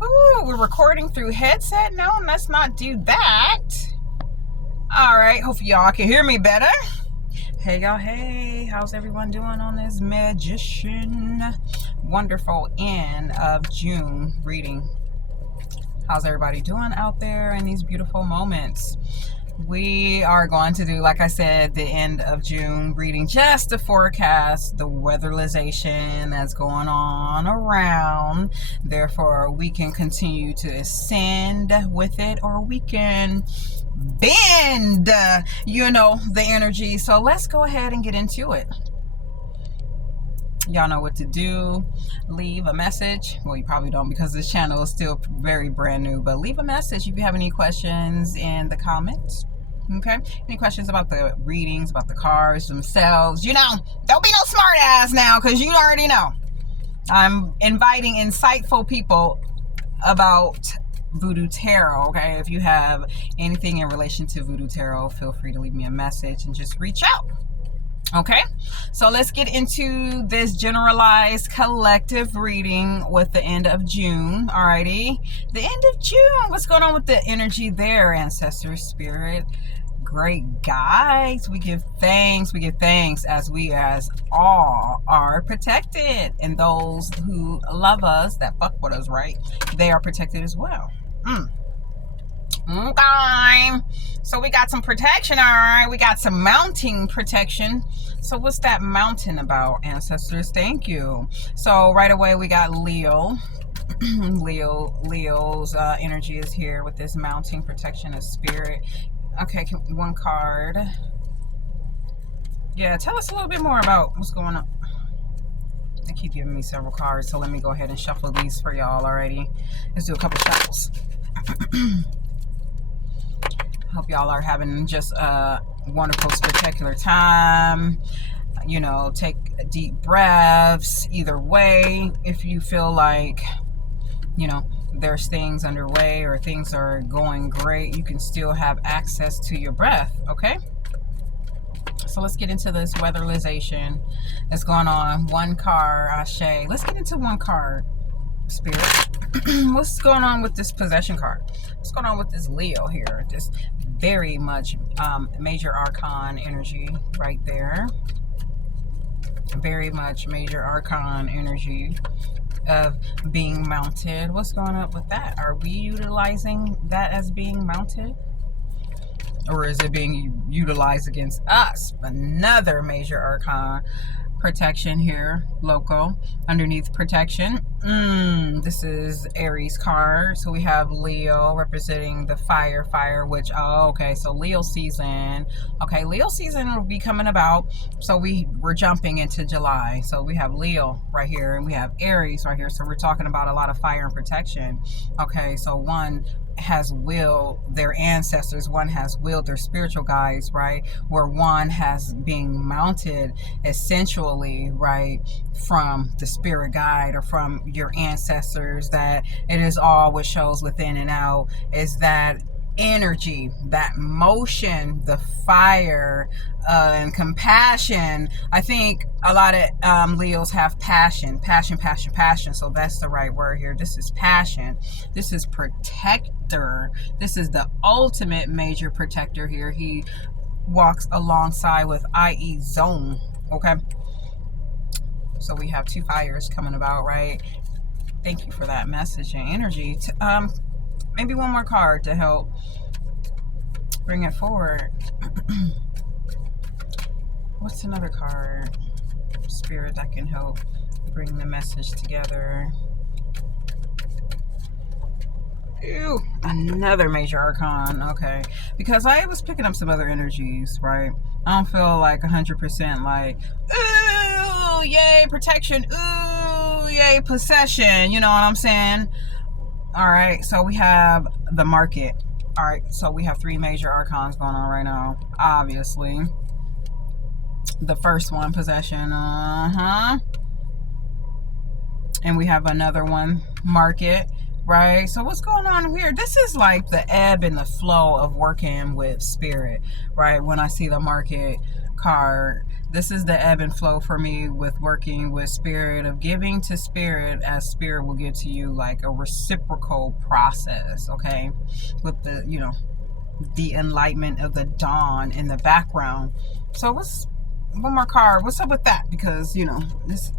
Ooh, we're recording through headset? No, let's not do that. All right, hopefully y'all can hear me better. Hey y'all, hey, how's everyone doing on this magician wonderful end of June reading? How's everybody doing out there in these beautiful moments? We are going to do, like I said, the end of June reading just to forecast the weatherization that's going on around. Therefore, we can continue to ascend with it, or we can bend, the energy. So let's go ahead and get into it. Y'all know what to do. Leave a message. Well, you probably don't because this channel is still very brand new, but leave a message if you have any questions in the comments. Okay? Any questions about the readings, about the cards themselves? Don't be no smart ass now because you already know. I'm inviting insightful people about Voodoo Tarot. Okay? If you have anything in relation to Voodoo Tarot, feel free to leave me a message and just reach out. Okay, so let's get into this generalized collective reading with the end of June. Alrighty, the end of June. What's going on with the energy there, ancestors, spirit, great guides? We give thanks. We give thanks as we as all are protected, and those who love us, that fuck with us, right? They are protected as well. Okay, so we got some protection. All right, we got some mounting protection. So what's that mountain about, ancestors? Thank you. So right away we got Leo. Leo's energy is here with this mounting protection of spirit. Okay, one card. Yeah, tell us a little bit more about what's going on. They keep giving me several cards, so let me go ahead and shuffle these for y'all already. Let's do a couple shuffles. Hope y'all are having just a wonderful, spectacular time. Take deep breaths. Either way, if you feel like, there's things underway or things are going great, you can still have access to your breath, okay? So let's get into this weatherization that's going on. One card, Ashe. Let's get into one card, spirit. What's going on with this possession card? What's going on with this Leo here? This very much major arcana energy right there. Very much major arcana energy of being mounted. What's going on with that? Are we utilizing that as being mounted? Or is it being utilized against us? Another major arcana protection here, loco, underneath protection. This is Aries card. So we have Leo representing the fire, which, okay, so Leo season. Okay, Leo season will be coming about. So we're jumping into July. So we have Leo right here and we have Aries right here. So we're talking about a lot of fire and protection. Okay, so one has willed their ancestors, one has willed their spiritual guides, right? Where one has being mounted essentially, right, from the spirit guide or from your ancestors, that it is all what shows within and out is that energy, that motion, the fire, and compassion. I think a lot of Leos have passion. So that's the right word here. This is passion. This is protector. This is the ultimate major protector here. He walks alongside with IE zone. Okay. So we have two fires coming about, right? Thank you for that message and energy. Maybe one more card to help bring it forward. What's another card, spirit, that can help bring the message together? Ew, another major arcana. Okay, because I was picking up some other energies, right? I don't feel like 100% like, ooh, yay, protection, ooh, yay, possession. You know what I'm saying? All right, so we have the market. All right, so we have three major arcans going on right now. Obviously, the first one, possession, and we have another one, market, right? So what's going on here? This is like the ebb and the flow of working with spirit, right? When I see the market card, This is the ebb and flow for me with working with spirit, of giving to spirit as spirit will give to you, like a reciprocal process, okay? With the, you know, the enlightenment of the dawn in the background. So what's one more card? What's up with that? Because, you know, this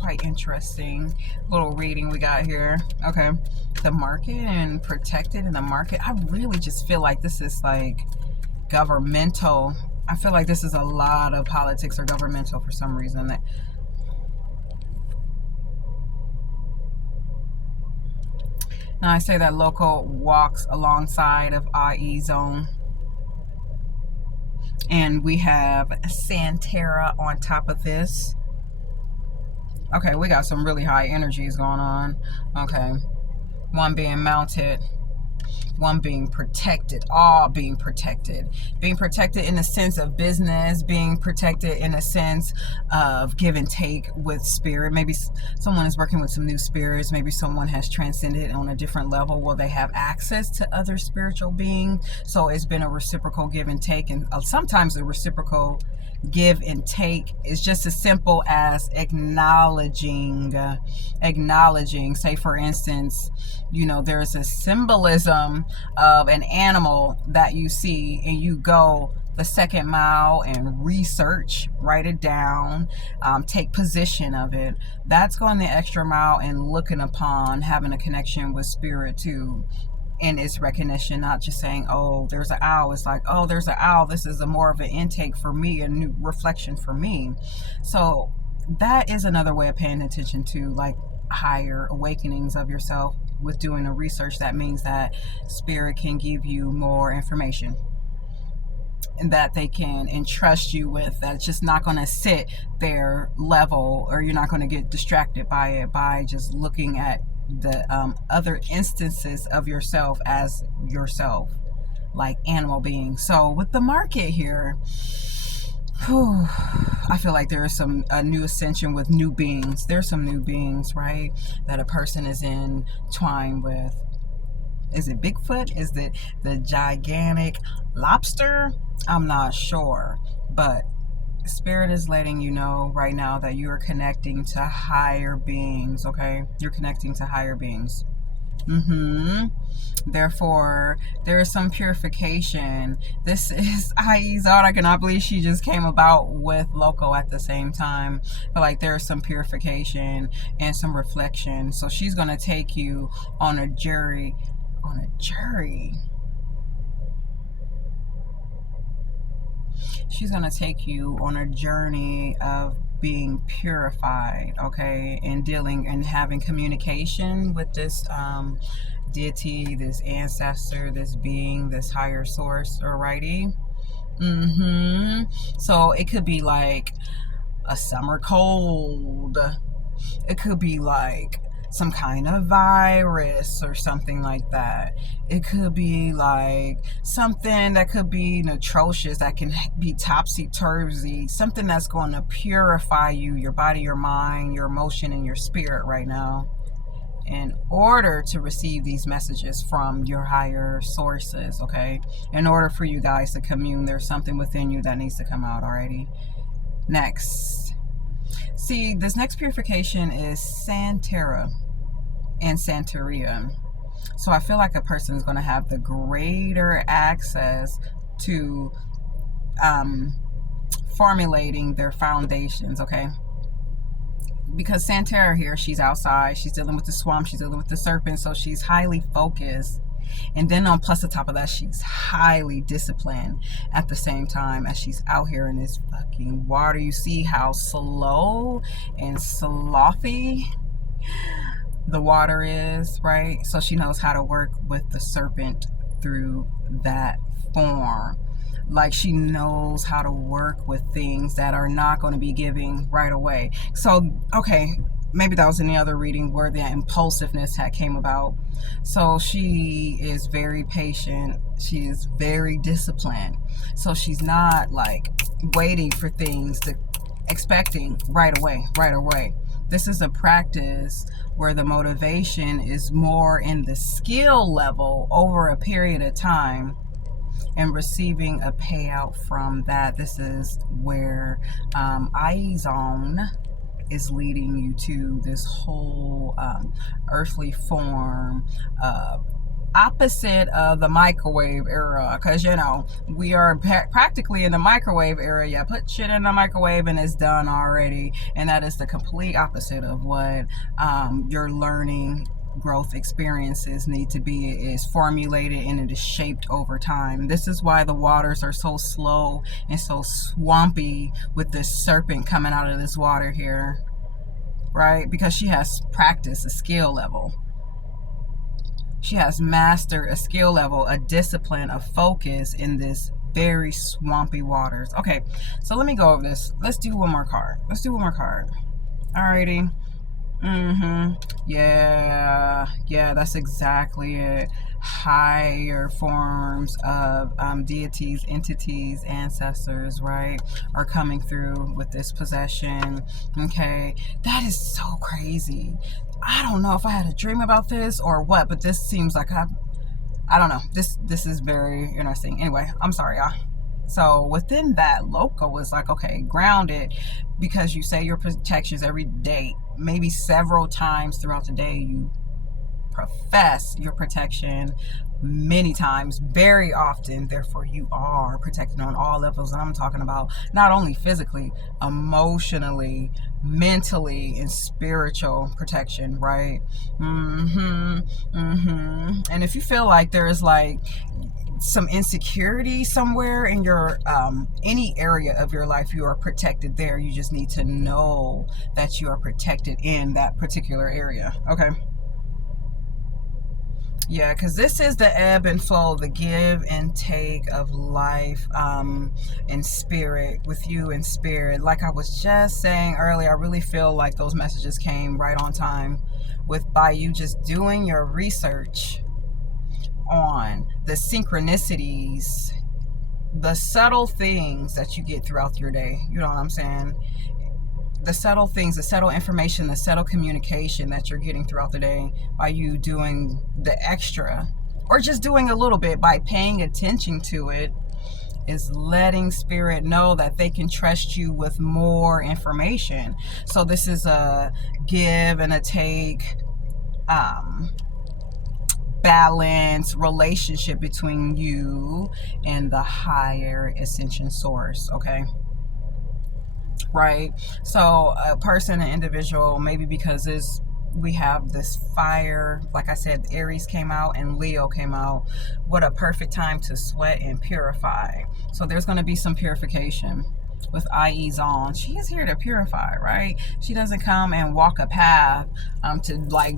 quite interesting little reading we got here. Okay, the market and protected in the market. I really just feel like this is like governmental. I feel like this is a lot of politics or governmental for some reason. That now I say that local walks alongside of IE zone, and we have Santera on top of this. Okay, we got some really high energies going on. Okay, one being mounted, one being protected, all being protected in the sense of business, being protected in a sense of give and take with spirit. Maybe someone is working with some new spirits. Maybe someone has transcended on a different level where they have access to other spiritual beings. So it's been a reciprocal give and take, and sometimes a reciprocal give and take is just as simple as acknowledging. Say, for instance, you know, there's a symbolism of an animal that you see, and you go the second mile and research, write it down, take position of it. That's going the extra mile and looking upon, having a connection with spirit too, in its recognition, not just saying, oh, there's an owl. It's like, oh, there's an owl. This is a more of an intake for me, a new reflection for me. So that is another way of paying attention to like higher awakenings of yourself. With doing a research, that means that spirit can give you more information and that they can entrust you with, that's just not going to sit there level, or you're not going to get distracted by it by just looking at the other instances of yourself as yourself, like animal beings. So with the market here, I feel like there is a new ascension with new beings. There's some new beings, right, that a person is entwined with. Is it Bigfoot? Is it the gigantic lobster? I'm not sure, but Spirit is letting you know right now that you are connecting to higher beings, okay? You're connecting to higher beings. Therefore, there is some purification. This is IE Zod. I cannot believe she just came about with Loco at the same time. But like there's some purification and some reflection. So she's going to take you on a jury. She's going to take you on a journey of being purified, okay, and dealing and having communication with this deity, this ancestor, this being, this higher source, alrighty. So it could be like a summer cold. It could be like some kind of virus or something like that. It could be like something that could be atrocious, that can be topsy-turvy, something that's going to purify you, your body, your mind, your emotion, and your spirit right now, in order to receive these messages from your higher sources, okay? In order for you guys to commune, there's something within you that needs to come out already. Next. See, this next purification is Santera and Santeria. So I feel like a person is going to have the greater access to formulating their foundations, okay? Because Santera here, she's outside, she's dealing with the swamp, she's dealing with the serpent, so she's highly focused. And then on plus the top of that, she's highly disciplined at the same time as she's out here in this fucking water. You see how slow and slothy the water is, right? So she knows how to work with the serpent through that form. Like she knows how to work with things that are not going to be giving right away. So, okay, maybe that was in the other reading where the impulsiveness had came about. So she is very patient. She is very disciplined. So she's not like waiting for things to expecting right away. This is a practice where the motivation is more in the skill level over a period of time. and receiving a payout from that. This is where IE zone is leading you to this whole earthly form, opposite of the microwave era, because you know we are practically in the microwave era. You put shit in the microwave and it's done already, and that is the complete opposite of what your learning growth experiences need to be. It is formulated and it is shaped over time. This is why the waters are so slow and so swampy with this serpent coming out of this water here, right? Because she has practiced a skill level. She has mastered a skill level, a discipline, a focus in this very swampy waters. Okay, so let me go over this. Let's do one more card. Alrighty. Yeah, that's exactly it. Higher forms of deities, entities, ancestors, right, are coming through with this possession. Okay, that is so crazy. I don't know if I had a dream about this or what, but this seems like I don't know. This is very interesting. Anyway, I'm sorry, y'all. So within that, Loco was like, okay, grounded, because you say your protections every day, maybe several times throughout the day, you profess your protection many times, very often. Therefore, you are protected on all levels. And I'm talking about not only physically, emotionally, mentally, and spiritual protection, right? And if you feel like there is like some insecurity somewhere in your any area of your life, you are protected there. You just need to know that you are protected in that particular area. Okay. Yeah, because this is the ebb and flow, the give and take of life in spirit, with you in spirit. Like I was just saying earlier, I really feel like those messages came right on time by you just doing your research on the synchronicities, the subtle things that you get throughout your day. You know what I'm saying? The subtle things, the subtle information, the subtle communication that you're getting throughout the day by you doing the extra, or just doing a little bit by paying attention to it, is letting spirit know that they can trust you with more information. So this is a give and a take, balance relationship between you and the higher ascension source. Okay, right? So a person, an individual, maybe because we have this fire, like I said, Aries came out and Leo came out. What a perfect time to sweat and purify. So there's going to be some purification with IE's on. She is here to purify, right? She doesn't come and walk a path to, like,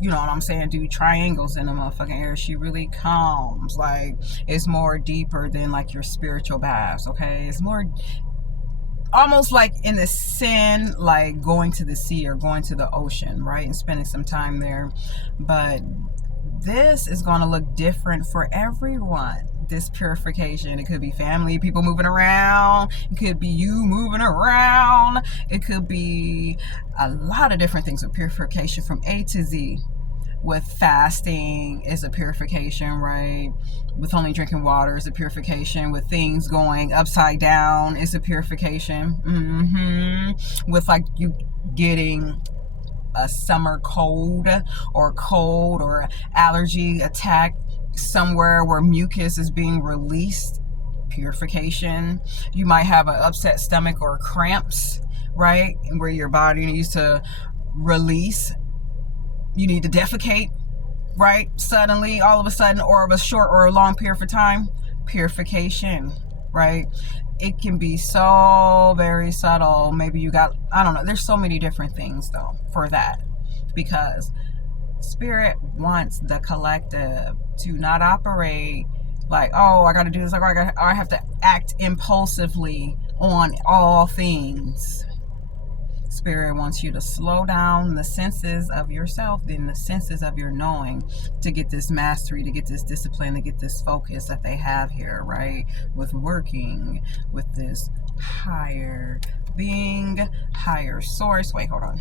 you know what I'm saying, do triangles in the motherfucking air. She really comes, like, it's more deeper than like your spiritual baths. Okay, it's more almost like in the sin, like going to the sea or going to the ocean, right, and spending some time there. But this is going to look different for everyone. This purification, it could be family, people moving around, it could be you moving around, it could be a lot of different things with purification from A to Z. With fasting is a purification, right? With only drinking water is a purification. With things going upside down is a purification. With like you getting a summer cold or allergy attack somewhere where mucus is being released, purification. You might have an upset stomach or cramps, right, where your body needs to release. You need to defecate, right, suddenly, all of a sudden, or of a short or a long period of time. Purification, right? It can be so very subtle. Maybe you got, I don't know, there's so many different things though for that, because spirit wants the collective to not operate like, oh, I got to do this, like, I have to act impulsively on all things. Spirit wants you to slow down the senses of yourself, then the senses of your knowing, to get this mastery, to get this discipline, to get this focus that they have here, right? With working with this higher being, higher source. Wait, hold on.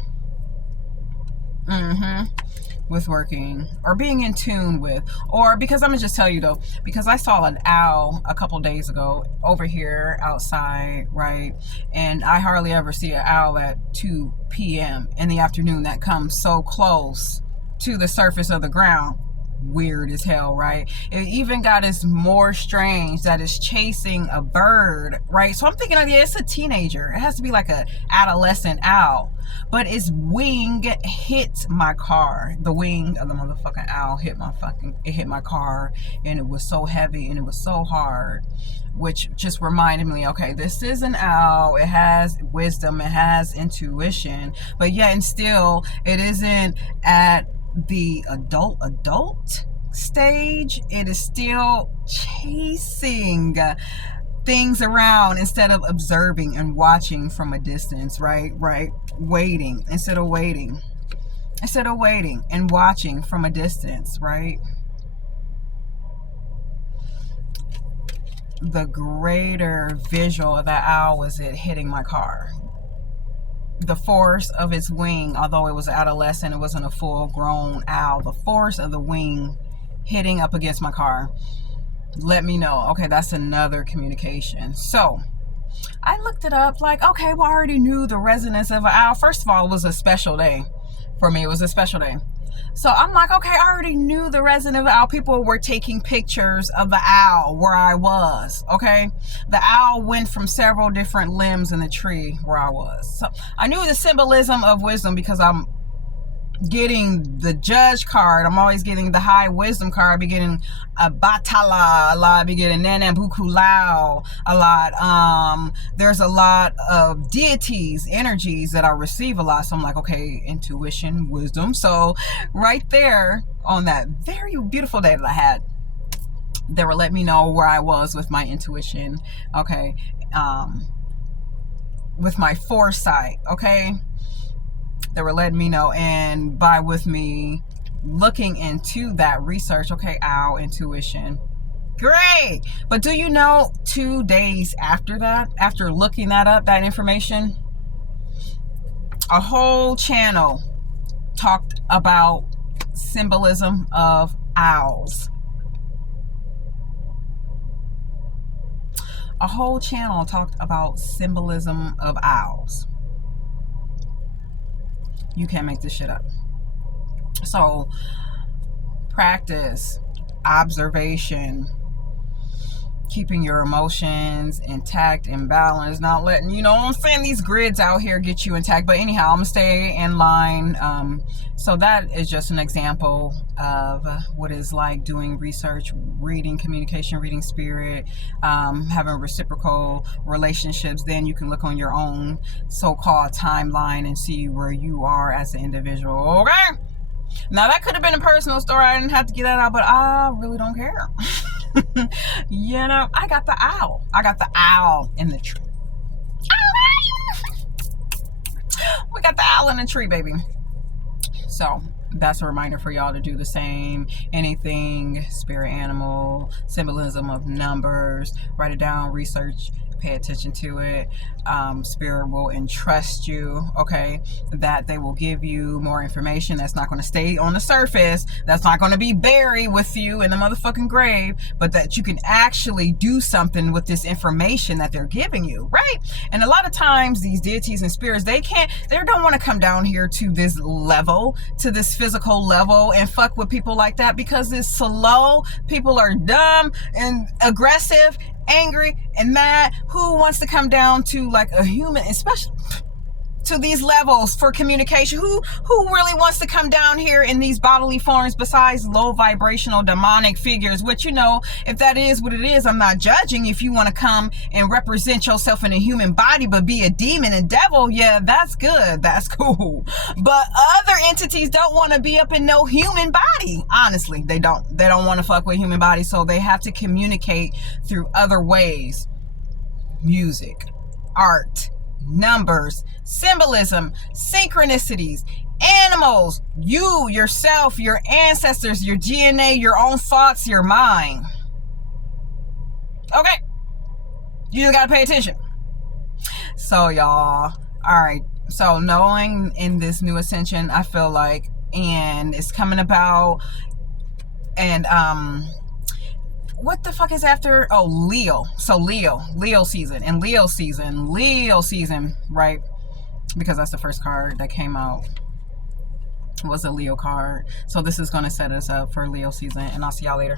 with working or being in tune with, or because I'm gonna just tell you though, because I saw an owl a couple days ago over here outside, right? And I hardly ever see an owl at 2 p.m. in the afternoon that comes so close to the surface of the ground. Weird as hell, right? It even got us more strange that it's chasing a bird, right? So I'm thinking, yeah, it's a teenager. It has to be like a adolescent owl. But its wing hit my car. The wing of the motherfucking owl hit my car, and it was so heavy and it was so hard, which just reminded me, okay, this is an owl. It has wisdom, it has intuition, but yet and still it isn't at the adult stage. It is still chasing things around instead of observing and watching from a distance, right? Waiting instead of waiting and watching from a distance, right? The greater visual of that owl was it hitting my car. The force of its wing, although it was adolescent, it wasn't a full grown owl, the force of the wing hitting up against my car let me know, okay, that's another communication. So I looked it up, like, okay, well, I already knew the resonance of an owl. First of all, it was a special day for me. It was a special day. So I'm like, okay, I already knew the resonance of the owl. People were taking pictures of the owl where I was, okay? The owl went from several different limbs in the tree where I was. So I knew the symbolism of wisdom because I'm getting the judge card. I'm always getting the high wisdom card. I'll be getting a Batala a lot. I'll be getting Nanambuku Lao a lot. There's a lot of deities, energies that I receive a lot. So I'm like, okay, intuition, wisdom. So right there on that very beautiful day that I had, they were letting me know where I was with my intuition, okay, with my foresight, okay. They were letting me know, and by with me looking into that research, okay, owl intuition, great. But do you know, 2 days after that, after looking that up, that information, a whole channel talked about symbolism of owls. A whole channel talked about symbolism of owls. You can't make this shit up. So practice observation, keeping your emotions intact and balanced, not letting, you know what I'm saying, these grids out here get you intact. But anyhow, I'm gonna stay in line. So that is just an example of what it's like doing research, reading communication, reading spirit, having reciprocal relationships. Then you can look on your own so-called timeline and see where you are as an individual. Okay, now that could have been a personal story. I didn't have to get that out, but I really don't care. You know, I got the owl. I got the owl in the tree. We got the owl in the tree, baby. So that's a reminder for y'all to do the same. Anything spirit animal, symbolism of numbers, write it down, research, pay attention to it. Spirit will entrust you, okay, that they will give you more information that's not going to stay on the surface, that's not going to be buried with you in the motherfucking grave, but that you can actually do something with this information that they're giving you, right? And a lot of times these deities and spirits, they don't want to come down here to this level, to this physical level, and fuck with people like that, because it's slow. People are dumb and aggressive, angry and mad. Who wants to come down to like a human, especially to these levels for communication? Who really wants to come down here in these bodily forms besides low vibrational demonic figures? Which, you know, if that is what it is, I'm not judging. If you want to come and represent yourself in a human body but be a demon and devil, yeah, that's good, that's cool. But other entities don't want to be up in no human body. Honestly, they don't want to fuck with human body, so they have to communicate through other ways. Music, art, numbers, symbolism, synchronicities, animals, you, yourself, your ancestors, your DNA, your own thoughts, your mind. Okay, you just gotta pay attention. So y'all, all right, so knowing in this new ascension, I feel like and it's coming about. And what the fuck is after? Oh, Leo. So Leo season, and Leo season, right? Because that's the first card that came out, was a Leo card. So this is going to set us up for Leo season, and I'll see y'all later.